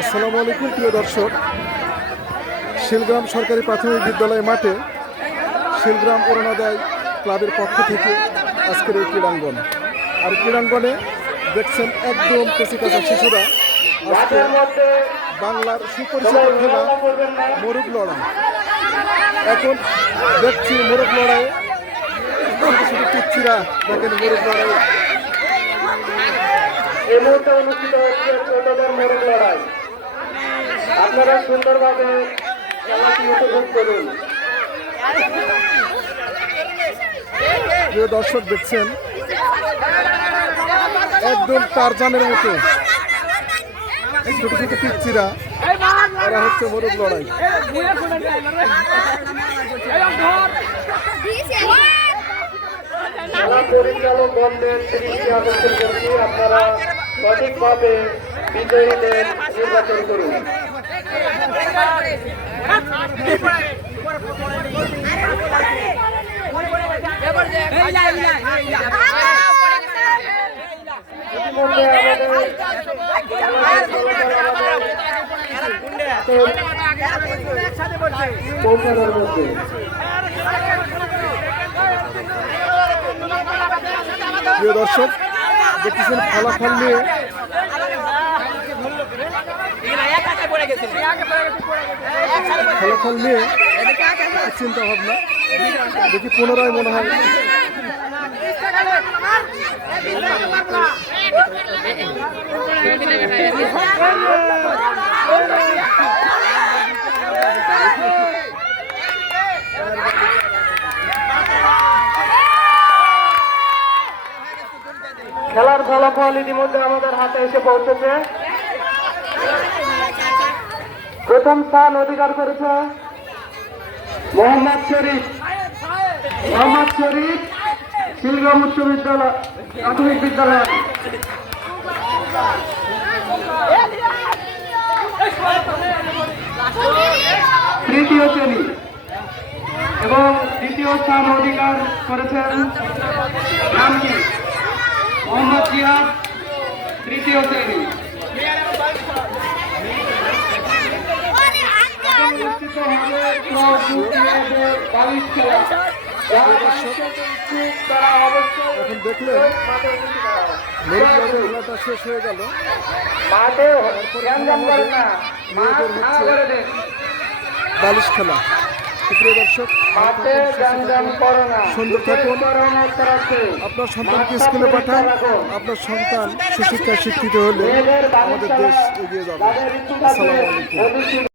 আসসালামু আলাইকুম, প্রিয় দর্শক। শিলগ্রাম সরকারি প্রাথমিক বিদ্যালয় মাঠে শিলগ্রাম অরুণোদয় ক্লাবের পক্ষ থেকে আজকের এই ক্রীড়াঙ্গন। আর ক্রীড়াঙ্গনে দেখছেন একদম কচিকাচা শিশুরা। বাংলার সুপরিচিত খেলা মোরগ লড়াই। এখন দেখছি মোরগ লড়াইয়ে। ছোট পিচ্ছিরা দেখেন মোরগ লড়াই এই মুহূর্তে অনুষ্ঠিত হচ্ছে ছোটদের মোরগ লড়াই। আপনারা সুন্দরভাবে খেলাটি উপভোগ করুন। প্রিয় দর্শক দেখছেন? একদম টারজানের মতো। ছোট ছোট পিচ্ছিরা এরা হচ্ছে মোরগ লড়াই। পরিচালক গণদের দৃষ্টি আকর্ষণ করছি আপনারা সঠিকভাবে বিজয়ীদের নির্বাচন করুন। দর্শক দেখতেছেন ফলাফল নিয়ে ফলাফল নিয়ে চিন্তা ভাবনা দেখি পুনরায় মনে হয় ফলাফল ইতিমধ্যে আমাদের হাতে এসে পৌঁছেছে। প্রথম স্থান অধিকার করেছে মোহাম্মদ শরীফ। মোহাম্মদ শরীফ শিলগ্রাম উচ্চ বিদ্যালয়, প্রাথমিক বিদ্যালয়। তৃতীয় শ্রেণি। এবং দ্বিতীয় স্থান অধিকার করেছেন নাম কি মোহাম্মদ জিয়াদ তৃতীয় শ্রেণি। অনুষ্ঠিত হবে বালিশ খেলা। এখন দেখলেন খেলাটা শেষ হয়ে গেল। বালিশ খেলা। দর্শক সুন্দর থাকুন। আপনার সন্তানকে স্কুলে পাঠান। আপনার সন্তান সুশিক্ষায় শিক্ষিত হলে আমাদের দেশ এগিয়ে যাবে। আসসালামু আলাইকুম।